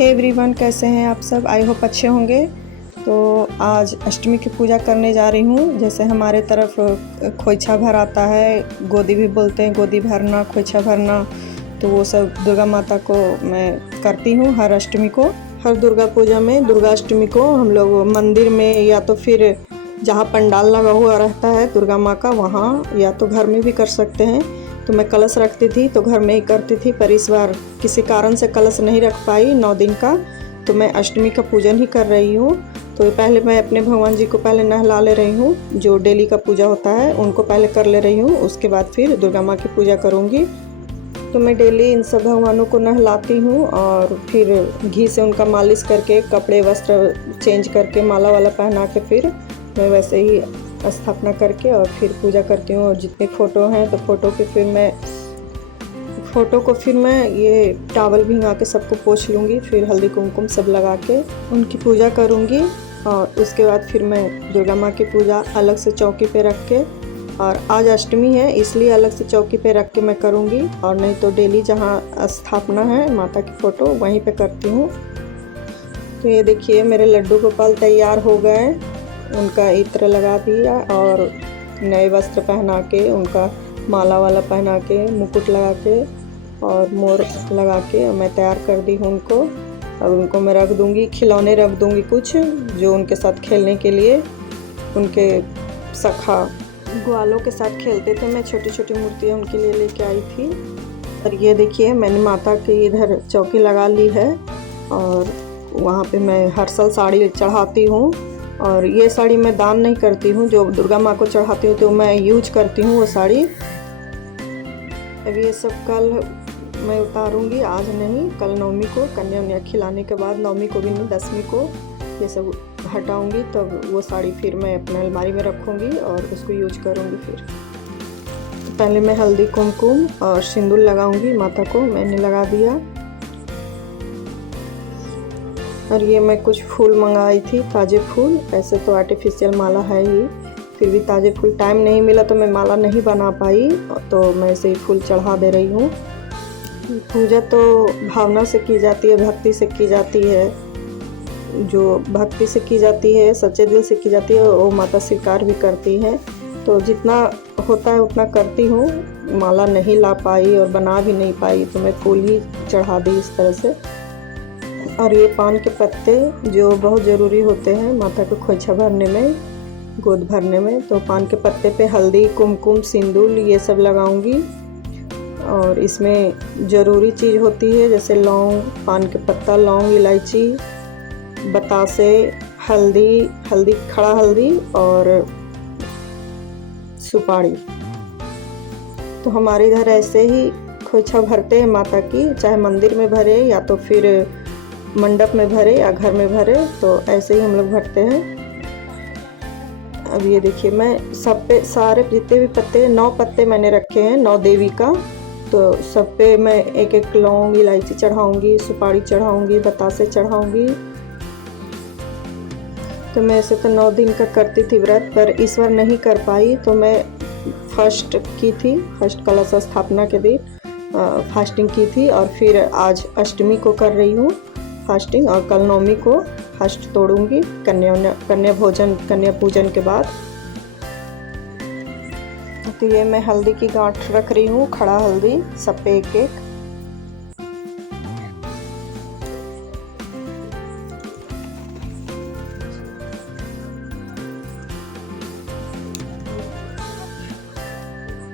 Hey everyone, कैसे हैं आप सब? आई होप अच्छे होंगे। तो आज अष्टमी की पूजा करने जा रही हूँ। जैसे हमारे तरफ खोइछा भर आता है, गोदी भी बोलते हैं, गोदी भरना, खोइछा भरना। तो वो सब दुर्गा माता को मैं करती हूँ हर अष्टमी को। हर दुर्गा पूजा में दुर्गा अष्टमी को हम लोग मंदिर में या तो फिर जहाँ पंडाल लगा हुआ रहता है दुर्गा माँ का, वहाँ या तो घर में भी कर सकते हैं। तो मैं कलश रखती थी तो घर में ही करती थी, पर इस बार किसी कारण से कलश नहीं रख पाई 9 दिन का, तो मैं अष्टमी का पूजन ही कर रही हूँ। तो पहले मैं अपने भगवान जी को पहले नहला ले रही हूँ, जो डेली का पूजा होता है उनको पहले कर ले रही हूँ, उसके बाद फिर दुर्गा माँ की पूजा करूँगी। तो मैं डेली इन सब भगवानों को नहलाती हूँ और फिर घी से उनका मालिश करके, कपड़े वस्त्र चेंज करके, माला वाला पहना के फिर मैं वैसे ही स्थापना करके और फिर पूजा करती हूँ। और जितने फ़ोटो हैं तो फ़ोटो को फिर मैं ये टॉवल भिंगा के सबको पोंछ लूँगी, फिर हल्दी कुमकुम सब लगा के उनकी पूजा करूँगी। और उसके बाद फिर मैं दुर्गा माँ की पूजा अलग से चौकी पे रख के, और आज अष्टमी है इसलिए अलग से चौकी पे रख के मैं करूँगी, और नहीं तो डेली जहाँ स्थापना है माता की फ़ोटो वहीं पे करती हूँ। तो ये देखिए मेरे लड्डू गोपाल तैयार हो गए, उनका इत्र लगा दिया और नए वस्त्र पहना के, उनका माला वाला पहना के, मुकुट लगा के और मोर लगा के मैं तैयार कर दी हूँ उनको। अब उनको मैं रख दूँगी, खिलौने रख दूँगी कुछ जो उनके साथ खेलने के लिए, उनके सखा ग्वालों के साथ खेलते थे, मैं छोटी छोटी मूर्तियाँ उनके लिए लेके आई थी। और ये देखिए मैंने माता की इधर चौकी लगा ली है, और वहाँ पे मैं हर साल साड़ी चढ़ाती हूँ। और ये साड़ी मैं दान नहीं करती हूँ, जो दुर्गा माँ को चढ़ाती हूँ तो मैं यूज करती हूँ वो साड़ी। अब ये सब कल मैं उतारूँगी, आज नहीं, कल नवमी को कन्या उन्या खिलाने के बाद, नवमी को भी नहीं 10वीं को ये सब हटाऊँगी, तब वो साड़ी फिर मैं अपने अलमारी में रखूँगी और उसको यूज करूँगी। फिर पहले मैं हल्दी कुमकुम और सिंदूर लगाऊँगी माता को, मैंने लगा दिया। और ये मैं कुछ फूल मंगाई थी, ताज़े फूल, ऐसे तो आर्टिफिशियल माला है ही, फिर भी ताज़े फूल टाइम नहीं मिला तो मैं माला नहीं बना पाई, तो मैं ऐसे ही फूल चढ़ा दे रही हूँ। पूजा तो भावना से की जाती है, भक्ति से की जाती है, जो भक्ति से की जाती है, सच्चे दिल से की जाती है, वो माता स्वीकार भी करती हैं। तो जितना होता है उतना करती हूँ। माला नहीं ला पाई और बना भी नहीं पाई तो मैं फूल ही चढ़ा दी इस तरह से। और ये पान के पत्ते जो बहुत ज़रूरी होते हैं माता को खोइछा भरने में, गोद भरने में, तो पान के पत्ते पे हल्दी कुमकुम सिंदूर ये सब लगाऊंगी। और इसमें ज़रूरी चीज़ होती है जैसे लौंग, पान के पत्ता, लौंग, इलायची, बतासे, हल्दी, खड़ा हल्दी और सुपारी। तो हमारे इधर ऐसे ही खोइछा भरते हैं माता की, चाहे मंदिर में भरे या तो फिर मंडप में भरे या घर में भरे, तो ऐसे ही हम लोग भरते हैं। अब ये देखिए मैं सब पे सारे जितने भी पत्ते, 9 पत्ते मैंने रखे हैं 9 देवी का, तो सब पे मैं एक एक लौंग, इलायची चढ़ाऊंगी, सुपारी चढ़ाऊंगी, बतासे चढ़ाऊंगी। तो मैं ऐसे तो 9 दिन का करती थी व्रत, पर इस बार नहीं कर पाई, तो मैं फर्स्ट कलश स्थापना के दिन फास्टिंग की थी, और फिर आज अष्टमी को कर रही हूँ फास्टिंग, और कल नवमी को फास्ट तोड़ूंगी कन्या पूजन के बाद। तो ये मैं हल्दी की गांठ रख रही हूँ, खड़ा हल्दी सब पे एक एक।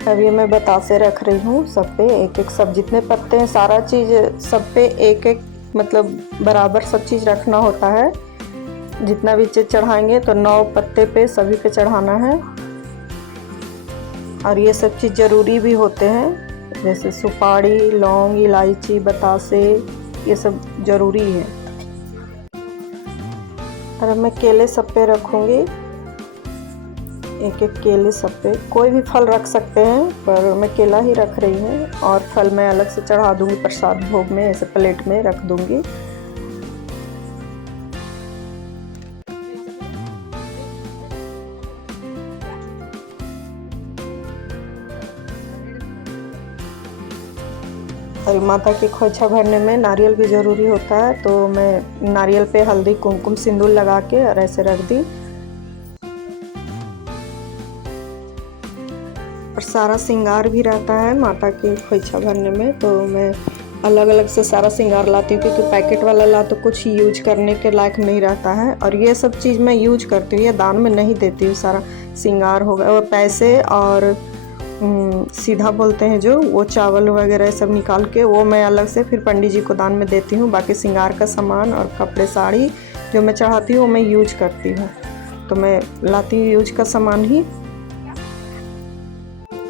अब ये मैं बतासे रख रही हूँ सब पे एक एक, सब जितने पत्ते हैं सारा चीज़ सब पे एक एक, मतलब बराबर सब चीज़ रखना होता है। जितना भी चीज़ चढ़ाएंगे तो 9 पत्ते पे सभी पे चढ़ाना है। और ये सब चीज़ ज़रूरी भी होते हैं, जैसे सुपारी, लौंग, इलायची, बतासे, ये सब ज़रूरी है। और अब मैं केले सब पे रखूँगी, एक एक केले सब पे, कोई भी फल रख सकते हैं पर मैं केला ही रख रही हूँ। और फल मैं अलग से चढ़ा दूँगी प्रसाद भोग में, ऐसे प्लेट में रख दूँगी। और माता की खोइछा भरने में नारियल भी ज़रूरी होता है, तो मैं नारियल पे हल्दी कुमकुम सिंदूर लगा के और ऐसे रख दी। और सारा श्रृंगार भी रहता है माता की खोइछा भरने में, तो मैं अलग अलग से सारा श्रृंगार लाती हूँ, क्योंकि पैकेट वाला ला तो कुछ यूज करने के लायक नहीं रहता है। और ये सब चीज़ मैं यूज करती हूँ, ये दान में नहीं देती हूँ। सारा श्रृंगार हो गया और पैसे और सीधा बोलते हैं जो, वो चावल वगैरह सब निकाल के वो मैं अलग से फिर पंडित जी को दान में देती हूँ। बाकी श्रृंगार का सामान और कपड़े साड़ी जो मैं चढ़ाती हूँ वो मैं यूज करती हूँ, तो मैं लाती हूँ यूज का सामान ही।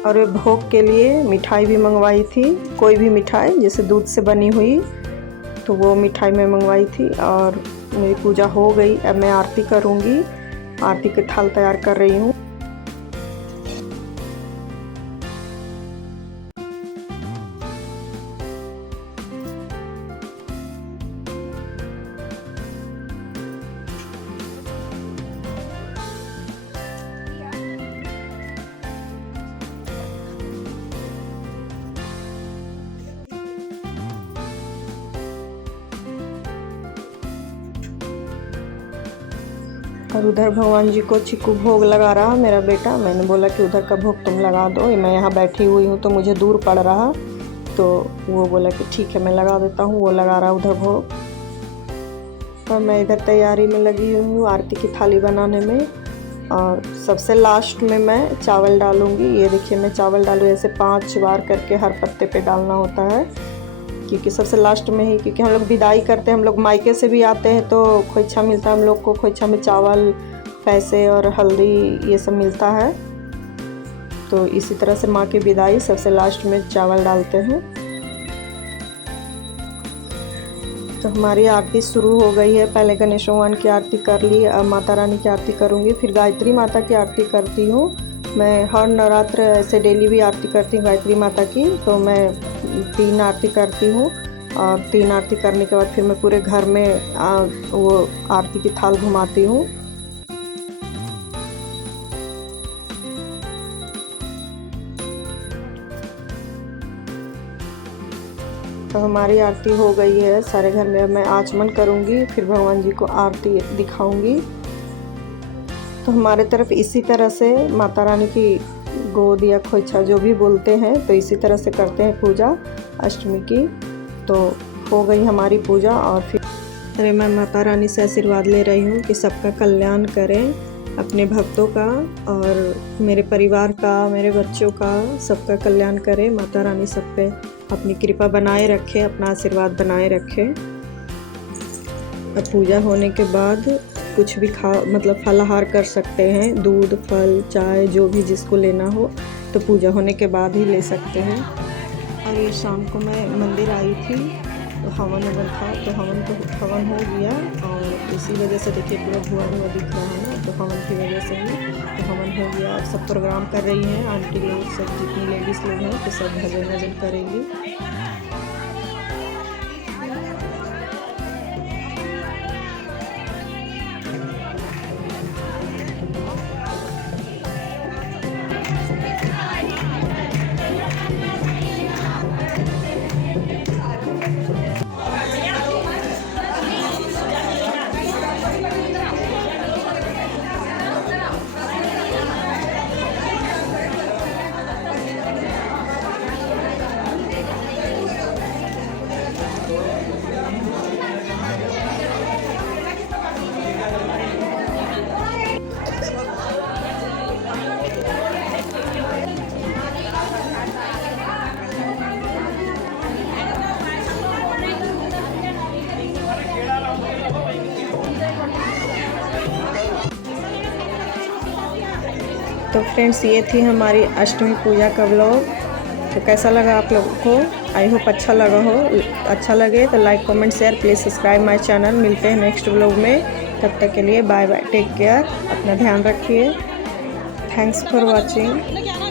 और भोग के लिए मिठाई भी मंगवाई थी, कोई भी मिठाई जैसे दूध से बनी हुई, तो वो मिठाई मैं मंगवाई थी। और मेरी पूजा हो गई, अब मैं आरती करूँगी। आरती के थाल तैयार कर रही हूँ। और उधर भगवान जी को चिक्कू भोग लगा रहा मेरा बेटा। मैंने बोला कि उधर का भोग तुम लगा दो, मैं यहाँ बैठी हुई हूँ तो मुझे दूर पड़ रहा, तो वो बोला कि ठीक है मैं लगा देता हूँ। वो लगा रहा उधर भोग और मैं इधर तैयारी में लगी हुई हूँ आरती की थाली बनाने में। और सबसे लास्ट में मैं चावल डालूँगी। ये देखिए मैं चावल डालू, ऐसे 5 बार करके हर पत्ते पे डालना होता है, क्योंकि सबसे लास्ट में ही, क्योंकि हम लोग विदाई करते हैं, हम लोग मायके से भी आते हैं तो खोइछा मिलता है हम लोग को। खोइछा में चावल, पैसे और हल्दी ये सब मिलता है, तो इसी तरह से माँ की विदाई सबसे लास्ट में चावल डालते हैं। तो हमारी आरती शुरू हो गई है। पहले गणेश भगवान की आरती कर ली, अब माता रानी की आरती करूँगी, फिर गायत्री माता की आरती करती हूँ। मैं हर नवरात्र ऐसे डेली भी आरती करती हूँ गायत्री माता की, तो मैं 3 आरती करती हूँ। और 3 आरती करने के बाद फिर मैं पूरे घर में वो आरती की थाल घुमाती हूँ। तो हमारी आरती हो गई है सारे घर में। अब मैं आचमन करूँगी, फिर भगवान जी को आरती दिखाऊँगी। तो हमारे तरफ इसी तरह से माता रानी की गोद या खोइछा जो भी बोलते हैं, तो इसी तरह से करते हैं पूजा अष्टमी की। तो हो गई हमारी पूजा और फिर मैं माता रानी से आशीर्वाद ले रही हूँ कि सबका कल्याण करें, अपने भक्तों का और मेरे परिवार का, मेरे बच्चों का, सबका कल्याण करें। माता रानी सब पे अपनी कृपा बनाए रखे, अपना आशीर्वाद बनाए रखे। अब पूजा होने के बाद कुछ भी मतलब फलाहार कर सकते हैं, दूध, फल, चाय, जो भी जिसको लेना हो, तो पूजा होने के बाद ही ले सकते हैं। और ये शाम को मैं मंदिर आई थी, तो हवन था, तो हवन हो गया। और इसी वजह से देखिए पूरा धुआं धुआं दिख रहा है ना, तो हवन की वजह से ही तो हवन हो गया। और सब प्रोग्राम कर रही हैं आंटी लोग, सब जितनी लेडीज़ लोग हैं तो सब भजन वजन करेंगी। तो फ्रेंड्स ये थी हमारी अष्टमी पूजा का व्लॉग। तो कैसा लगा आप लोगों को? आई होप अच्छा लगा हो। अच्छा लगे तो like, comment, share, please subscribe my channel. मिलते हैं नेक्स्ट व्लॉग में, तब तक के लिए बाय बाय, टेक केयर, अपना ध्यान रखिए। Thanks for watching.